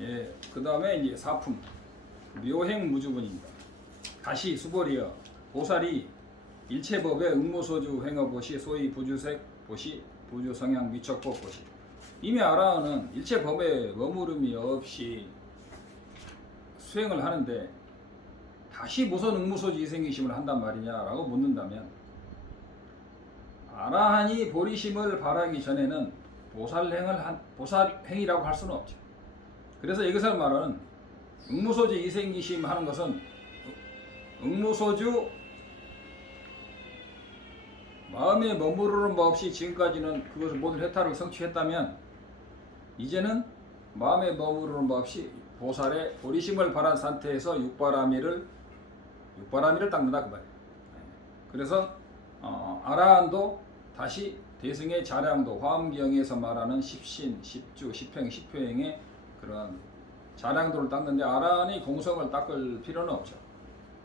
예, 그 다음에 이제 사품 묘행무주분입니다. 다시 수보리여 보살이 일체법의 응무소주 행어보시 소위 부주색 보시 부주성향 미척법 보시. 이미 아라한은 일체법에 머무름이 없이 수행을 하는데 다시 무슨 응무소주 이생기심을 한단 말이냐라고 묻는다면, 아라한이 보리심을 발하기 전에는 보살행이라고 할 수는 없죠. 그래서 여기서 말하는 응무소주 이생기심 하는 것은 응무소주 마음에 머무르는 법 없이 지금까지는 그것을 모든 해탈을 성취했다면, 이제는 마음에 머무르는 법 없이 보살의 보리심을 발한 상태에서 육바라밀을 닦는다 그 말이에요. 그래서 아라한도 다시 대승의 자량도 화엄경에서 말하는 십신, 십주, 십행, 십효행의 그런 자량도를 닦는데, 아라한이 공성을 닦을 필요는 없죠.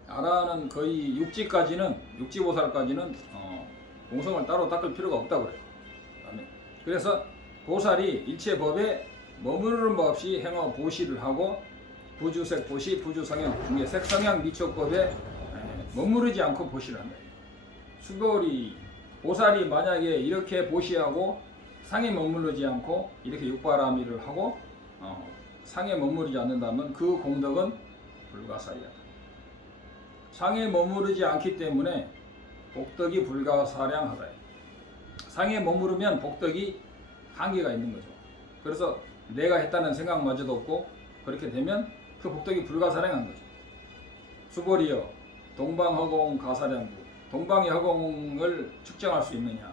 아라한은 거의 육지보살까지는 공성을 따로 닦을 필요가 없다고 그래요. 그래서 보살이 일체법에 머무르는 법 없이 행어 보시를 하고 부주색 보시, 부주성향 중에 색성향 미촉법에 머무르지 않고 보시를 한다. 보살이 만약에 이렇게 보시하고 상에 머무르지 않고 이렇게 육바라밀을 하고 상에 머무르지 않는다면 그 공덕은 불가사리하다. 상에 머무르지 않기 때문에 복덕이 불가사량하다. 상에 머무르면 복덕이 한계가 있는 거죠. 그래서 내가 했다는 생각마저도 없고, 그렇게 되면 그 복덕이 불가사량한 거죠. 수보리여 동방허공 가사량부. 동방의 허공을 측정할 수 있느냐?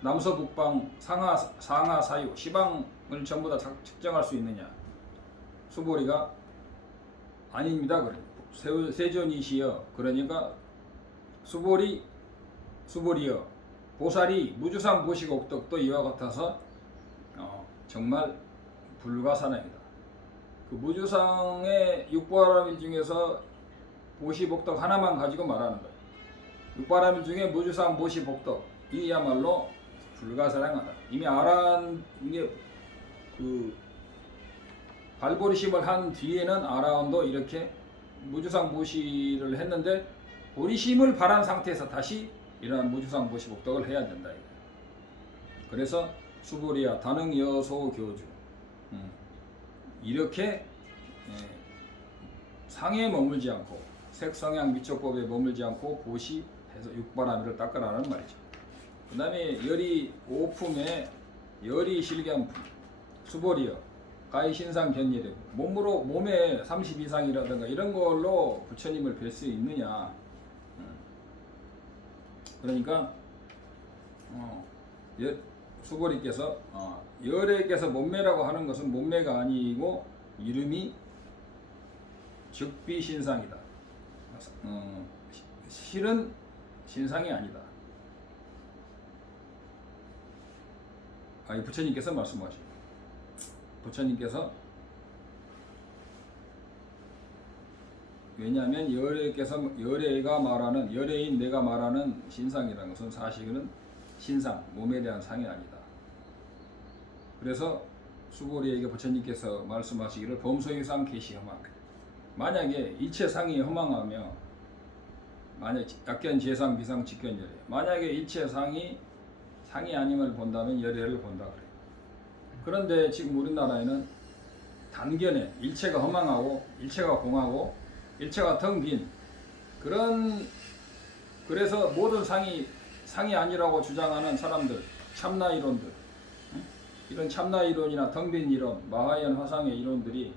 남서북방 상하사유 시방을 전부 다 측정할 수 있느냐? 수보리가 아닙니다. 그래. 세존이시여, 그러니까 수보리여 보살이 무주상 보시곡덕도 이와 같아서 정말 불가사량이다. 그 무주상의 육바라밀 중에서 보시복덕 하나만 가지고 말하는 거예요. 육바라밀 중에 무주상 보시복덕 이야말로 불가사량하다. 이미 아라한의 그 발보리심을 한 뒤에는 아라한도 이렇게 무주상 보시를 했는데, 보리심을 발한 상태에서 다시 이러한 무주상 보시복덕을 해야 된다. 그래서 수보리야 단응여소 교주, 이렇게 상에 머물지 않고 색성향 미촉법에 머물지 않고 보시해서 육바라밀을 닦으라는 말이죠. 그 다음에 열이 오품에 열이 실견품 수보리여 가히신상 견예되고, 몸에 30 이상이라든가 이런 걸로 부처님을 뵐 수 있느냐. 그러니까 수보리께서 열애께서 몸매라고 하는 것은 몸매가 아니고 이름이 즉비신상이다. 실은 신상이 아니다. 부처님께서 말씀하시고, 부처님께서 왜냐하면 열애가 말하는, 열애인 내가 말하는 신상이라는 것은 사실은 신상, 몸에 대한 상이 아니다. 그래서 수보리에게 부처님께서 말씀하시기를 범소유상 계시허망. 만약에 일체상이 허망하며, 만약 약견 재상 비상 직견 열애, 만약에 일체상이 상이 아님을 본다면 열애를 본다 그래요. 그런데 지금 우리나라에는 단견에 일체가 허망하고 일체가 공하고 일체가 텅 빈 그래서 모든 상이 아니라고 주장하는 사람들, 참나 이론들, 이런 참나 이론이나 텅 빈 이론, 마하얀 화상의 이론들이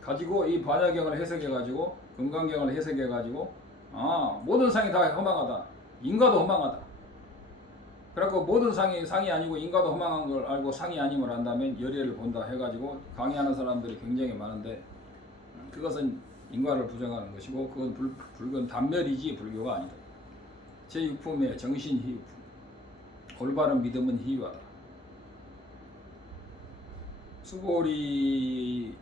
가지고 이 반야경을 해석해 가지고 금강경을 해석해 가지고 모든 상이 다 허망하다, 인과도 허망하다. 그래갖고 모든 상이 아니고 인과도 허망한 걸 알고 상이 아님을 안다면 열애를 본다 해가지고 강의하는 사람들이 굉장히 많은데, 그것은 인과를 부정하는 것이고 그건 불건 단멸이지 불교가 아니다. 제6품의 정신희유품, 올바른 믿음은 희유하다. 수보리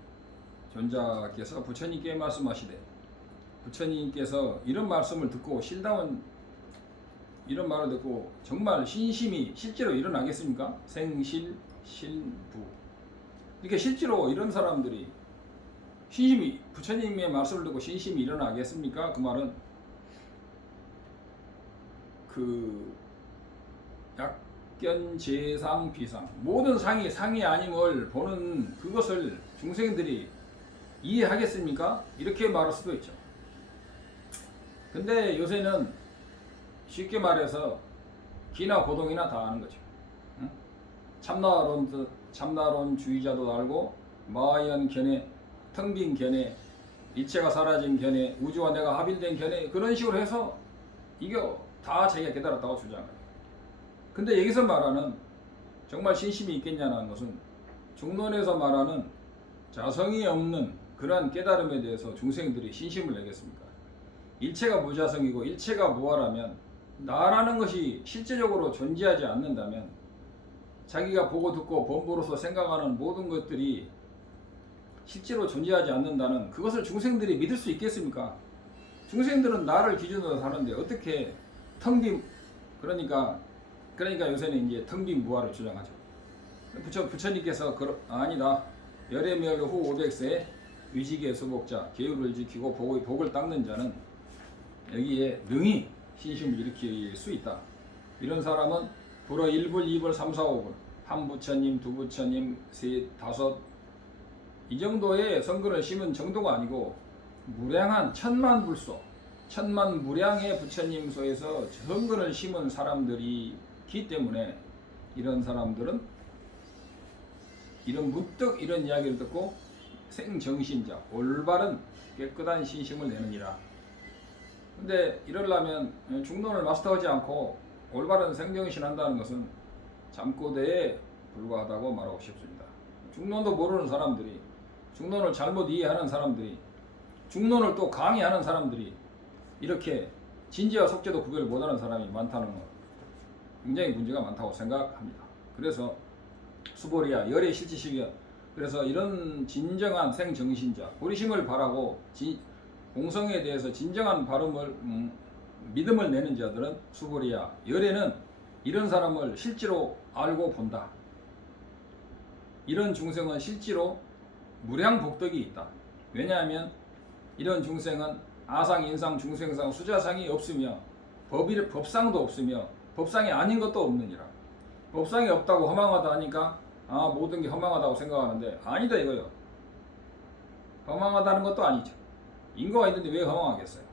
존자께서 부처님께 말씀하시되, 부처님께서 이런 말씀을 듣고 이런 말을 듣고 정말 신심이 실제로 일어나겠습니까? 생실실부, 이렇게 실제로 이런 사람들이 신심이 부처님의 말씀을 듣고 신심이 일어나겠습니까? 그 말은 그 약견 재상 비상 모든 상이 상이 아님을 보는 그것을 중생들이 이해하겠습니까? 이렇게 말할 수도 있죠. 근데 요새는 쉽게 말해서 기나 고동이나 다 아는 거죠. 응? 참나론주의자도 알고 마하연 견해, 텅빈 견해, 일체가 사라진 견해, 우주와 내가 합일된 견해 그런 식으로 해서 이거 다 자기가 깨달았다고 주장해요. 근데 여기서 말하는 정말 신심이 있겠냐는 것은 중론에서 말하는 자성이 없는 그러한 깨달음에 대해서 중생들이 신심을 내겠습니까? 일체가 무자성이고 일체가 무아라면 나라는 것이 실제적으로 존재하지 않는다면 자기가 보고 듣고 범부로서 생각하는 모든 것들이 실제로 존재하지 않는다는 그것을 중생들이 믿을 수 있겠습니까? 중생들은 나를 기준으로 사는데 어떻게 텅빈 그러니까 요새는 이제 텅빈 무아를 주장하죠. 부처님께서 아니다. 열애멸 후 500세 위직의 수복자 계율을 지키고 복을 닦는 자는 여기에 능히 신심을 일으킬 수 있다. 이런 사람은 불어 1불, 2불, 3, 4, 5불 한 부처님, 두 부처님, 셋, 다섯 이 정도의 성근을 심은 정도가 아니고 무량한 천만 무량의 부처님소에서 성근을 심은 사람들이기 때문에 이런 사람들은 이런 문득 이런 이야기를 듣고 생정신자 올바른 깨끗한 신심을 내느니라. 근데 이러려면 중론을 마스터하지 않고 올바른 생정신 한다는 것은 잠꼬대에 불과하다고 말하고 싶습니다. 중론도 모르는 사람들이 중론을 잘못 이해하는 사람들이 중론을 또 강의하는 사람들이 이렇게 진지와 속죄도 구별을 못하는 사람이 많다는 것 굉장히 문제가 많다고 생각합니다. 그래서 수보리야 열의 실지식견 그래서 이런 진정한 생정신자 보리심을 바라고 공성에 대해서 진정한 발음을 믿음을 내는 자들은 수보리야 열에는 이런 사람을 실제로 알고 본다. 이런 중생은 실제로 무량복덕이 있다. 왜냐하면 이런 중생은 아상, 인상, 중생상, 수자상이 없으며 법상도 없으며 법상이 아닌 것도 없느니라. 법상이 없다고 허망하다 하니까 모든 게 허망하다고 생각하는데 아니다 이거요. 허망하다는 것도 아니죠. 인과가 있는데 왜 허망하겠어요?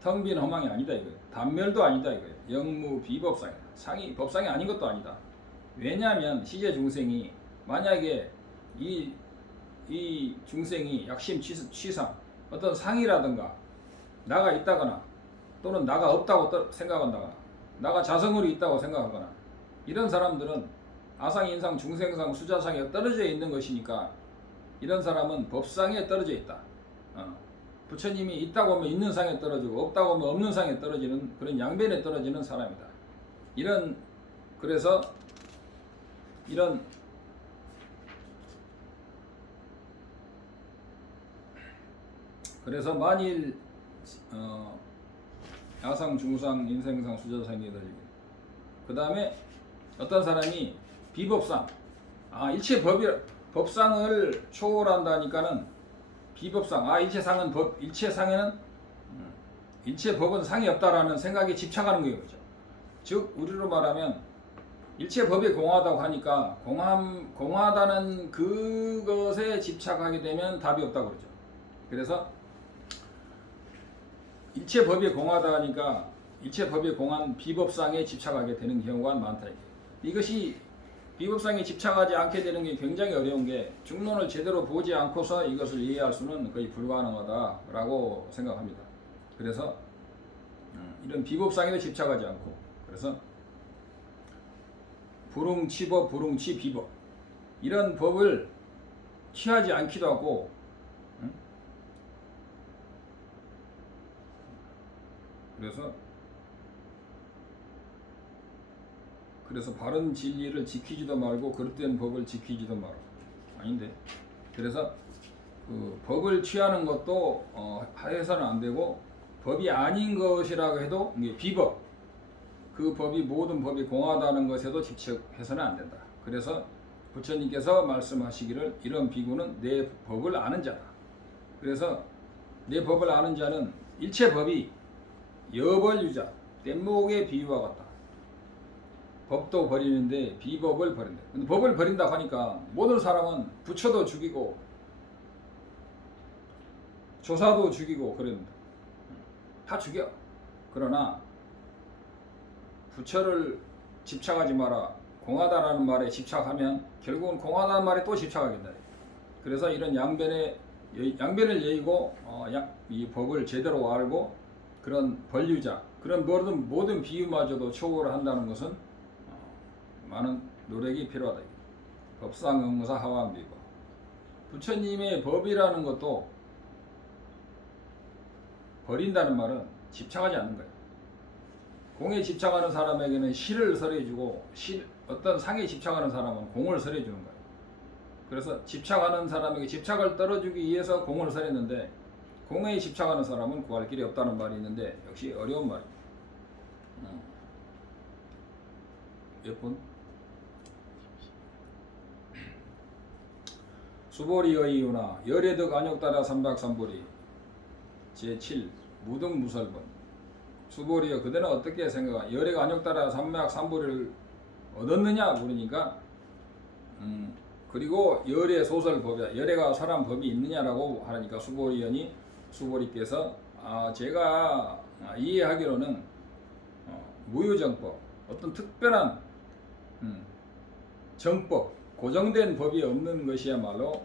텅 빈 허망이 아니다 이거예요. 단멸도 아니다 이거예요. 영무 비법상이다. 법상이 아닌 것도 아니다. 왜냐하면 시제 중생이 만약에 이 중생이 약심 취상 어떤 상이라든가 나가 있다거나 또는 나가 없다고 생각한다거나 나가 자성으로 있다고 생각하거나 이런 사람들은 아상, 인상, 중생상, 수자상에 떨어져 있는 것이니까 이런 사람은 법상에 떨어져 있다. 부처님이 있다고 하면 있는 상에 떨어지고 없다고 하면 없는 상에 떨어지는 그런 양변에 떨어지는 사람이다. 그래서 만일 야상, 중상, 인생상, 수자상에 떨리게 그 다음에 어떤 사람이 비법상 일체 법상을 초월한다니까는 비법상 일체상에는 일체 법은 상이 없다라는 생각에 집착하는 거예요. 그죠? 즉 우리로 말하면 일체 법이 공하다고 하니까 공하다는 그것에 집착하게 되면 답이 없다고 그러죠. 그래서 일체 법이 공하다 하니까 일체 법이 공한 비법상에 집착하게 되는 경우가 많다. 이것이 비법상에 집착하지 않게 되는 게 굉장히 어려운 게 중론을 제대로 보지 않고서 이것을 이해할 수는 거의 불가능하다라고 생각합니다. 그래서 이런 비법상에도 집착하지 않고 그래서 불응치법, 불응치비법 이런 법을 취하지 않기도 하고 그래서 바른 진리를 지키지도 말고 그릇된 법을 지키지도 말고 아닌데 그래서 그 법을 취하는 것도 해서는 안 되고 법이 아닌 것이라고 해도 이게 비법 그 법이 모든 법이 공하다는 것에도 집착해서는 안 된다. 그래서 부처님께서 말씀하시기를 이런 비구는 내 법을 아는 자다. 그래서 내 법을 아는 자는 일체 법이 여벌유자 뗏목의 비유와 같다. 법도 버리는데 비법을 버린다. 근데 법을 버린다고 하니까 모든 사람은 부처도 죽이고 조사도 죽이고 그런다. 다 죽여. 그러나 부처를 집착하지 마라. 공하다라는 말에 집착하면 결국은 공하다는 말에 또 집착하게 된다. 그래서 이런 양변을 여의고 이 법을 제대로 알고 그런 벌유자 그런 모든 비유마저도 초월한다는 것은 많은 노력이 필요하다. 법상응사 하완비법. 부처님의 법이라는 것도 버린다는 말은 집착하지 않는 거예요. 공에 집착하는 사람에게는 실을 설해주고 어떤 상에 집착하는 사람은 공을 설해주는 거예요. 그래서 집착하는 사람에게 집착을 떨어주기 위해서 공을 설했는데 공에 집착하는 사람은 구할 길이 없다는 말이 있는데 역시 어려운 말입니다. 몇 분? 수보리의 이유나 열애득 안욕따라 삼박삼보리 제7 무등무설본. 수보리여 그대는 어떻게 생각하? 열애가 안욕따라 삼박삼보리를 얻었느냐 물으니까 그리고 열애 소설법이야. 열애가 설한 법이 있느냐라고 하니까 수보리께서 제가 이해하기로는 무유정법 어떤 특별한 정법 고정된 법이 없는 것이야말로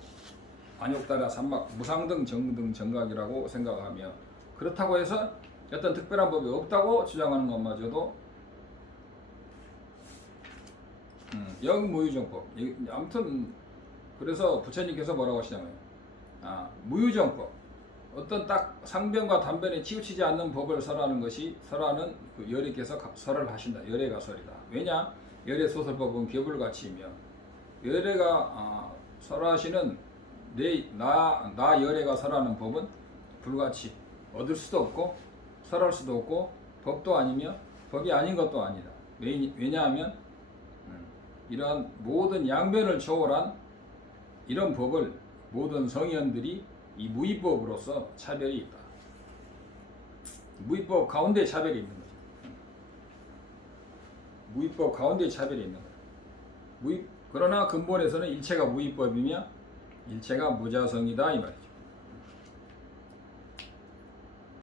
안욕따라 삼막 무상등 정등 정각이라고 생각하며 그렇다고 해서 어떤 특별한 법이 없다고 주장하는 것마저도 영무유정법. 아무튼 그래서 부처님께서 뭐라고 하시냐면 무유정법 어떤 딱 상변과 단변에 치우치지 않는 법을 설하는 그 열애께서 설을 하신다. 열애가 설이다. 왜냐? 열애 소설법은 개불가치이며 열애가 설하시는 나 열애가 설하는 법은 불가치 얻을 수도 없고 설할 수도 없고 법도 아니며 법이 아닌 것도 아니다. 왜냐하면 이러한 모든 양변을 초월한 이런 법을 모든 성현들이 이 무위법으로서 차별이 있다. 무위법 가운데 차별이 있는 거죠. 무위법 가운데 차별이 있는 거죠. 그러나 근본에서는 일체가 무위법이며 일체가 무자성이다 이 말이죠.